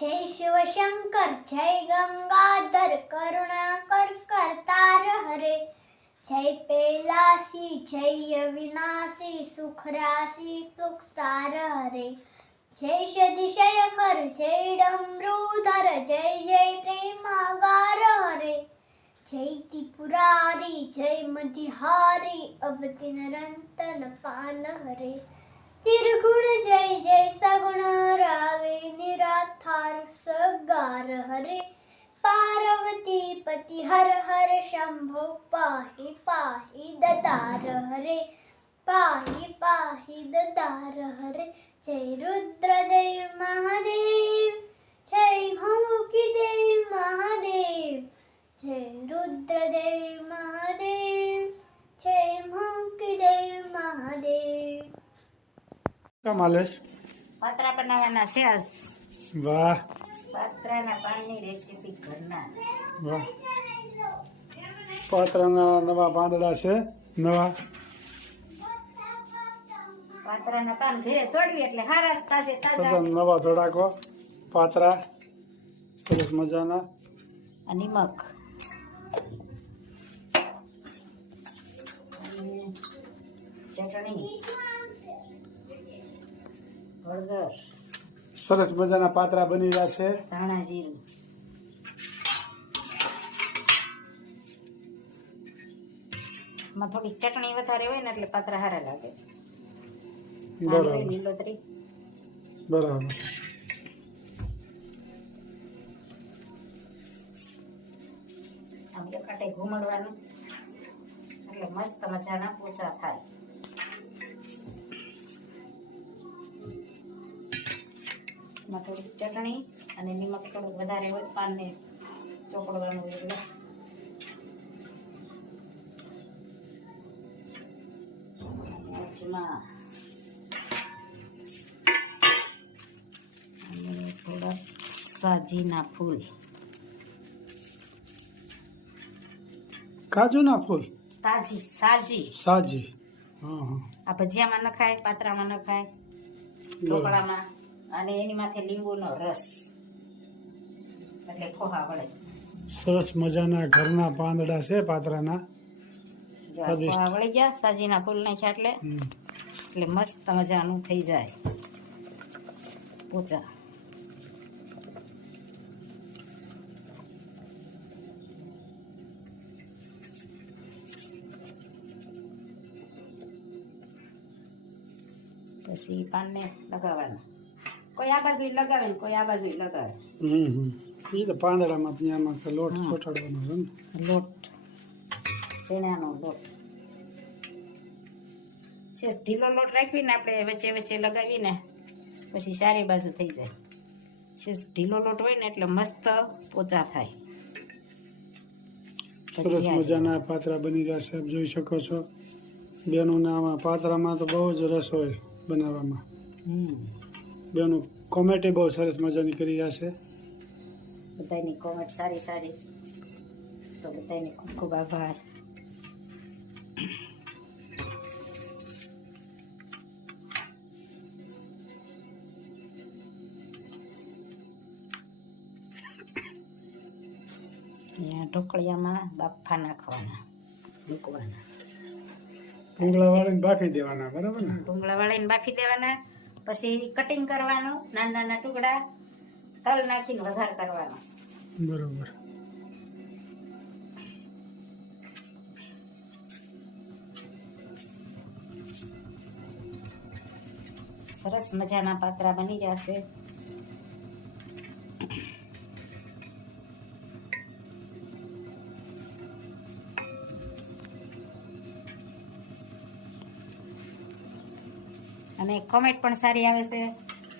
જય શિવશંકર જય ગંગાધર કરુણાકર કરતાર હરે. જય પેલાસી જય વિનાશી સુખરાશી સુખ સાર હરે. જય સદિશયખર જય ડમરૂધર, જય જય પ્રેમાગાર હરે. જય ત્રિપુરારી, જય મધિહારી અવતિ નરંતન પાન હરે તિરગુણ જય જય સગુણ રાવે નિરાધાર સગાર હરે. પાર્વતી પતિ હર હર શંભો, પાહી પાહી દદાર હરે. પાહી પાહી દદાર હરે. જય રુદ્રદેવ મહાદેવ, જય મૌકી દેવ મહાદેવ. કામ હાલેશ પાત્રા બનાવવાના છે આજ. વાહ. પાત્રાના પાનની રેસીપી ઘરના. વાહ. પાત્રાના નવા પાંદડા છે નવા. પાત્રાના પાન ઘરે તોડવી એટલે હારા તાજે. તાજા નવા ધોડાકો પાત્રા. સરસ મજાના. નિમક. ચટણી. હળદર સરસ મજાના પાત્રા બની રહ્યા છે. ધાણા જીરું. માં થોડી ચટણી વધારે હોય ને એટલે પાત્રા હારા લાગે. બરાબર. લીલોતરી બરાબર. આમ એકાટે ઘૂમડવાનું. એટલે મસ્ત મજાના પોચા થાય. એમાં થોડીક ચટણી અને નિમક થોડુંક વધારે હોય પાનને ચોપડવાનું હોય એટલે અને થોડા સાજીના ફૂલ. કાજુના ફૂલ? તાજી સાજી. સાજી. હા હા. આ ભજીયામાં નખાય પાત્રામાં નખાય ઢોકળામાં. અને એની માથે લીંબુનો રસ. એટલે ખોહા વળે. સરસ મજાના ઘરના પાંદડા છે પાત્રાના. ખોહા વળી ગયા સાજીના ફૂલ નાખ્યા એટલે એટલે મસ્ત મજાનું થઈ જાય. પોચા. પછી પાનને લગાવવાના. કોઈ આ બાજુ લગાવે ને કોઈ આ બાજુ લગાવે. હમ હમ. એ તો પાંદડામાં ત્યાંમાં તો લોટ. ચોટાડવાનો છે ને. લોટ. ચણાનો લોટ. છે ઢીલો લોટ રાખીને આપણે વચ્ચે વચ્ચે લગાવીને પછી સારી બાજુ થઈ જાય. છે ઢીલો લોટ હોય ને એટલે મસ્ત પોચા થાય. સરસ. મજાના પાત્રા બની રહ્યા છે આપ જોઈ શકો છો. બેનોના આમાં પાત્રામાં તો બહુ જ રસ હોય બનાવવામાં. હમ. બેનો એ બહુ સરસ મજાની કરી રહ્યા છે. બધાની કોમેન્ટ સારી સારી. તો બધાને ખૂબ ખૂબ આભાર. ઢોકળિયામાં બાફા નાખવાના મૂકવાના. ભૂંગળા વાળીને બાફી દેવાના બરાબર ને? ભૂંગળા વાળીને બાફી દેવાના. પછી કટિંગ કરવાનું નાના નાના ટુકડા તલ નાખીને વઘાર કરવાનો. બરોબર. સરસ મજાના પાત્રા બની રહ્યા કોમેન્ટ પણ સારી આવે છે.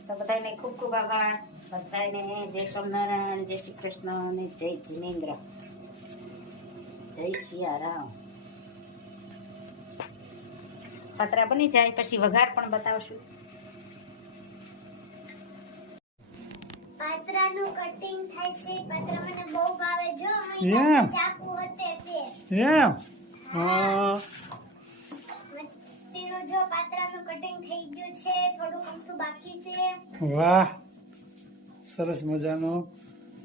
તો બધાને ખૂબ ખૂબ આભાર. બધાને જય સ્વામિનારાયણ જય શ્રી કૃષ્ણ અને જય જિનેન્દ્ર. જય સિયારામ પાત્રા બની જાય પછી વઘાર પણ બતાવશું. પાત્રાનું કટિંગ થાય છે. પાત્રા મને બહુ ભાવે. જો. અહીંયા ચાકુ હતે તે એમ? હા. પાત્રાનું કટિંગ થઈ ગયું છે થોડું અમથું બાકી છે. વાહ સરસ મજાનો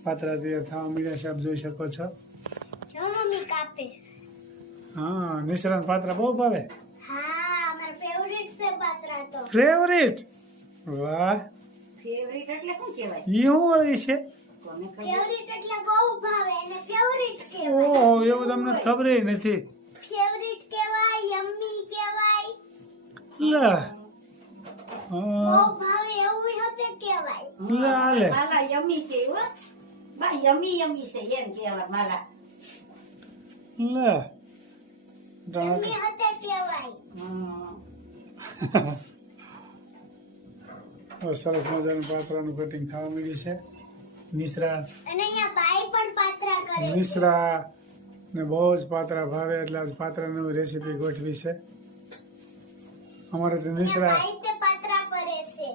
પાત્રા તૈયાર થવા મળ્યા છે આપ જોઈ શકો છો. જો મમ્મી કાપે. હા નિશ્રાન પાત્રા બહુ ભાવે. હા ફેવરિટ છે પાત્રા તો. ફેવરિટ વાહ. ફેવરિટ એટલે શું કહેવાય? ઈ હું વળી છે? ફેવરિટ એટલે બહુ ભાવે અને ફેવરિટ કહેવાય. ઓ એવું તમને ખબર નથી. લે. લે માલા યમી કે હો. બા યમી યમી છે એમ કહેવાય માલા લે. યમ્મી હતે કહેવાય. સરસ મજાનું પાત્રાનું કટિંગ થવા મળ્યું છે. મિશ્રા. અને અહીંયા બાઈ પણ પાત્રા મિશ્રા ને બહુ જ પાત્રા ભાવે એટલે પાત્રાની રેસીપી ગોઠવી છે. અમારે તો મિશ્રા તે પાત્રા કરે છે.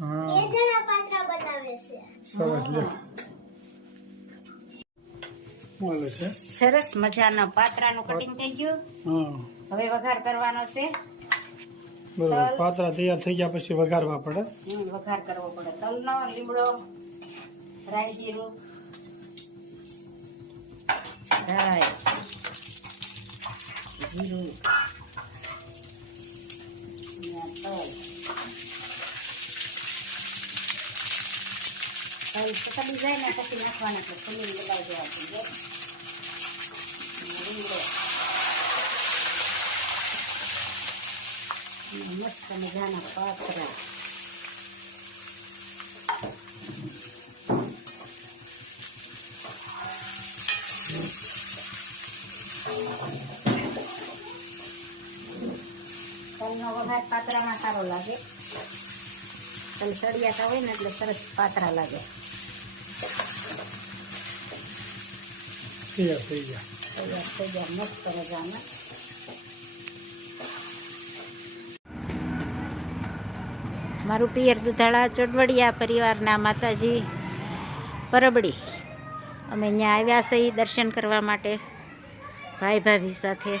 હા. એ જણા પાત્રા બનાવે છે. સરસ છે. સરસ મજાના પાત્રાનું કટિંગ થઈ ગયું. હા. હવે વઘાર કરવાનો છે. બરોબર. પાત્રા તૈયાર થઈ ગયા પછી વઘારવા પડે. હમ, વઘાર કરવો પડે. તલનો લીમડો રાઈ જીરું. રાઈ જીરું. અહીંયા તલ તલ પકડી જાય ને પછી નાખવાના એટલે ખુલ્લી લગાવી દેવા અને મસ્ત મજાના પાત્રા તલનો પાતરામાં પાત્રામાં સારો લાગે. તમે સળિયાતા હોય ને એટલે સરસ પાત્રા લાગે. તૈયાર થઈ ગયા તૈયાર થઈ ગયા મસ્ત મજાના. મારું પિયર દુધાળા ચોટવડિયા પરિવારના માતાજી પરબડી. અમે અહીંયા આવ્યા છીએ દર્શન કરવા માટે ભાઈ ભાભી સાથે.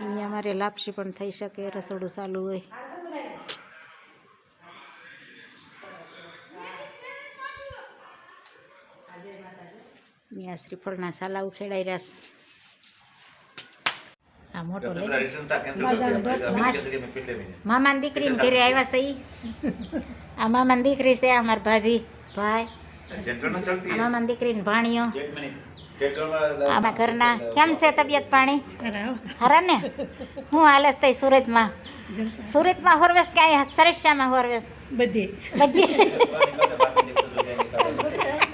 અહીંયા અમારે લાપસી પણ થઈ શકે રસોડું ચાલુ હોય. અહીંયા શ્રીફળના સાલા ઉખેડાઈ રહ્યા આ મોટો મામાની દીકરી ઘરે આવ્યા છે ઈ. આ મામાની દીકરી છે આ ભાભી. ભાઈ મામાની દીકરીને ભાણીઓ. આમાં ઘરના કેમ છે તબિયત પાણી? હરા ને? હું હાલે તઈ સુરતમાં. સુરતમાં હોરવેસ કે અહીંયા સરસ્યામાં હોરવેસ બધી. બધી.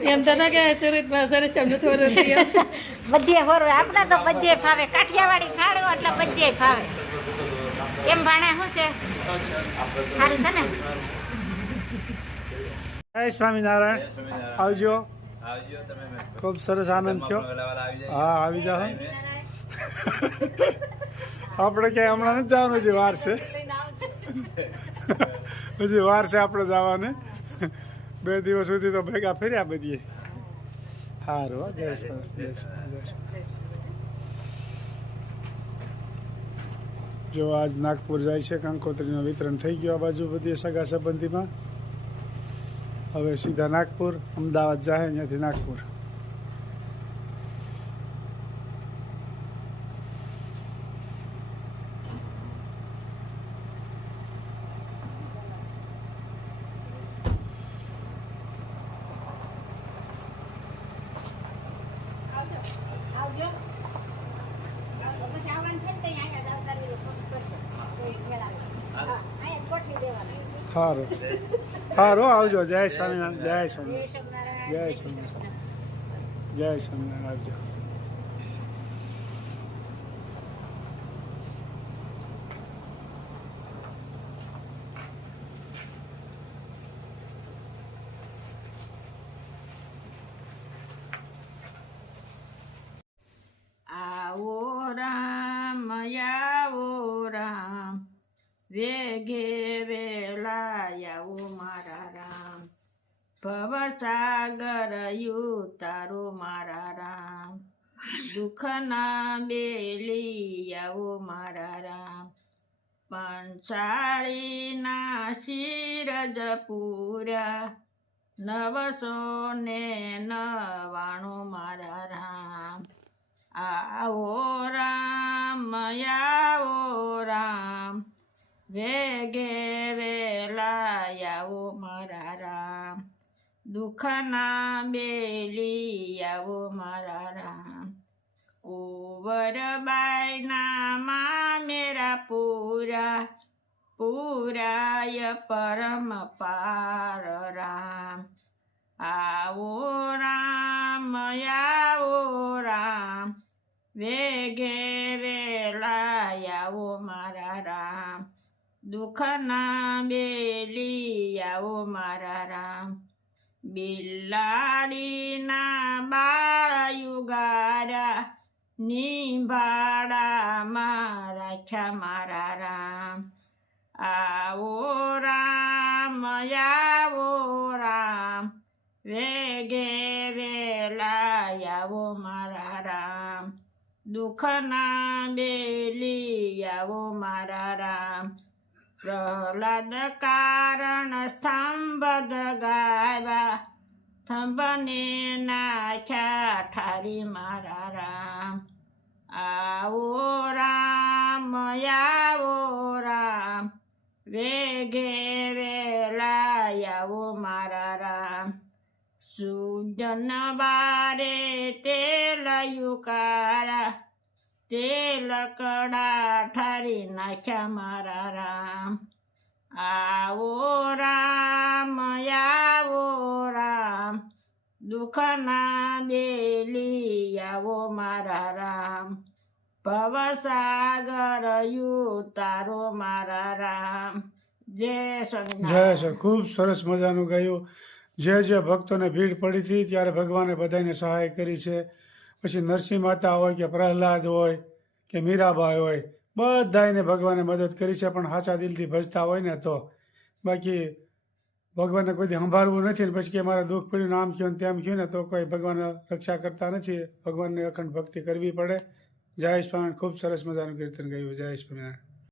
એમ તો ના કે સુરતમાં સરસ એમનું થોડું થયું. બધે હોરવે આપણે તો બધે ફાવે. કાઠિયાવાડી ખાડો એટલે બધે ફાવે. કેમ ભાણા? શું છે? સારું છે ને? જય સ્વામિનારાયણ. આવજો. ખૂબ સરસ આનંદ થયો. હા આવી જાઓ. આપણે ક્યાંય હમણાં નથી જવાનું હજી વાર છે. હજી વાર છે આપણે જવાને. બે દિવસ સુધી તો ભેગા ફેર્યા બધીએ. સારું જય જો આજ નાગપુર જાય છે કંકોત્રીનું વિતરણ થઈ ગયું આ બાજુ બધી સગા સંબંધીમાં. હવે સીધા નાગપુર અમદાવાદ જાય અહીંયાથી નાગપુર આવજો પછી આવવાનું છે ને તઈ અહીંયા જ આવતા રહ્યો, ફોન કરજો. કોઈ મેળાવે. હા, અહીંયા જ ગોઠવી દેવાનું. સારું સારું આવજો. જય સ્વામિનારાયણ. જય સ્વામિનારાયણ. જય સ્વામિનારાયણ. જય સ્વામિનારાયણ. આવજો. દુઃખના બેલી આવો મારા રામ. પંચાળીના શિરજ પૂર્યા નવસો ને નવાણું મારા રામ. આવો રામ આવો રામ. વેગે વેલા આવો મારા રામ. દુઃખના બેલી મારા રામ. કુંવરબાઈના મા મેરા પૂરા પૂરાય પરમ પાર રામ આવો રામ આવો રામ વેગે વેલા આવો મારા રામ દુઃખના બેલી આવો મારા રામ બિલાડીના બાળ યુગારા નિભાડામાં રાખ્યા મારા રામ આવો રામ આવો રામ વેગે વેલા આવો મારા રામ દુઃખના બેલી આવો મારા રામ પ્રહલાદ કારણ સ્તંભ ગાવા સ્તંભને નાખ્યા ઠારી મારા રામ. આવો રામ આવો રામ. વેગે વેલા આવો મારા રામ. સુજન બારે તેલ કાળા તે લકડા ઠારી નાખ્યા મારા રામ. આવો રામ આવો રામ દુઃખના બેલી આવો મારા રામ. ભવસાગર યુ તારો મારા રામ. જય જય સર ખૂબ સરસ મજાનું ગાયું. જે જે ભક્તોને ભીડ પડી હતી ત્યારે ભગવાને બધાને સહાય કરી છે. પછી નરસિંહ માતા હોય કે પ્રહલાદ હોય કે મીરાબાઈ હોય બધાને ભગવાને મદદ કરી છે, પણ સાચા દિલથી ભજતા હોય ને તો બાકી ભગવાનને કોઈ સંભાળવું નથી ને પછી કે મારે દુઃખ પડ્યું નામ થયું ને તેમ કહ્યું ને તો કોઈ ભગવાન રક્ષા કરતા નથી. ભગવાનની અખંડ ભક્તિ કરવી પડે. જય સ્વામિનારાયણ ખૂબ સરસ મજાનું કીર્તન ગાયું. જય સ્વામિનારાયણ